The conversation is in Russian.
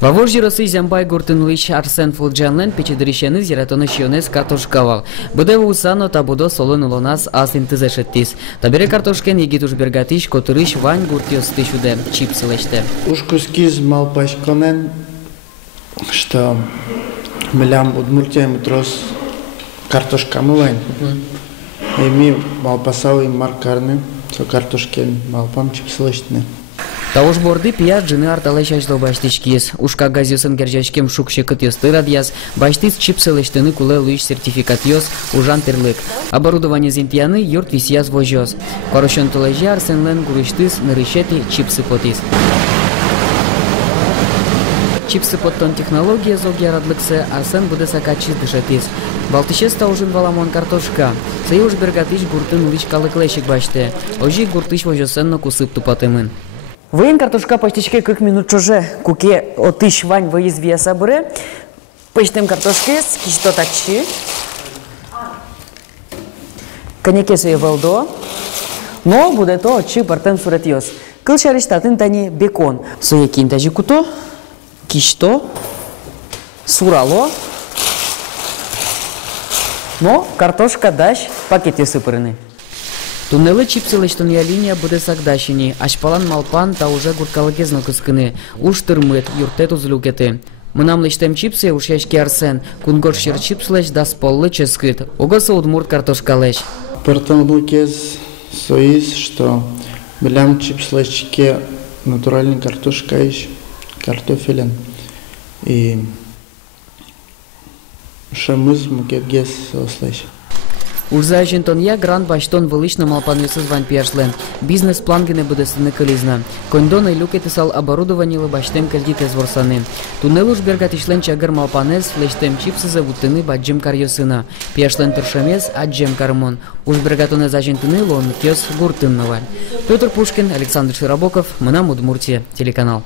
Вавожжи России Зямбай Гуртынлыч Арсен Фулджанлен печедрищені зиратоны шионес картошкавал. Буде усано та будо солын улонас асын тызешеттис. Табере картошкен егитуш бергатиш котырыш вань гуртиос тышуде чипсылыште. Уж кускиз малпашконен, что млям удмуртяем трос картошка мылань. И ми малпасавый маркарны, со картошкен малпам чипсылыштны. Тауш борды пия джины арталай шашдал баштичкиз. Ушка газюсын гержачкем шукше кытьёс тырадьяз, баштиц чипсылыштыны куле лыш сертификатьёс ужан терлык. Оборудование зинтияны юрт висьяз вожёс. Корощон тулайжи арсенлен гурыштыз нырышети чипсы потис. Чипсы поттон технология зоги арадлыксы Арсен буде сакачиз дышатис. Балтышес таужын валамон картошка. Сыйуш бергатыш гуртын лыч калыклешик баште. Ожи гуртыш вожёсенно кусып тупатымын. Воен картошка почти 40 минут чуже. Куке отыш вань выезд вия сабыре. Почтем картошки с кишто такчи. Коньяке суе валдо. Но буде то очи партен суретьёс. Кылшариш татын тани бекон. Суе кинтажи куто. Кишто. Сурало. Но картошка даш пакете сыпырыны. Туннелы чипсылыштын линия буде сагдашини, ашпалан малпан та уже гурткалыгезно кыскыны, уж тырмыт, юртет узлюкеты. Мынам лыштем чипсы уж яшки Арсен, кунгор шир чипслыш да споллы ческыт, огаса удмурт картошкалыш. Партан лукез соис, что млям чипслышке натуральный картошка ищ, картофелен. И шамыз мукетгез сослыш. Урза жентон я гранд баштон вылышна малпанюсыз вань пияшлен. Бизнес-план гене будесыны кылизна. Кондон и люкеты сал оборудованийлы баштем кальдитез ворсаны. Туннел уж бергатишлен чагар малпанез флештем чипсызы вуттыны баджем карьосына. Пияшлен туршамез аджем кармон. Уж бергатоне зажентыны лон кёс гуртыннывар. Петр Пушкин, Александр Широбоков, Мынам Удмуртия, телеканал.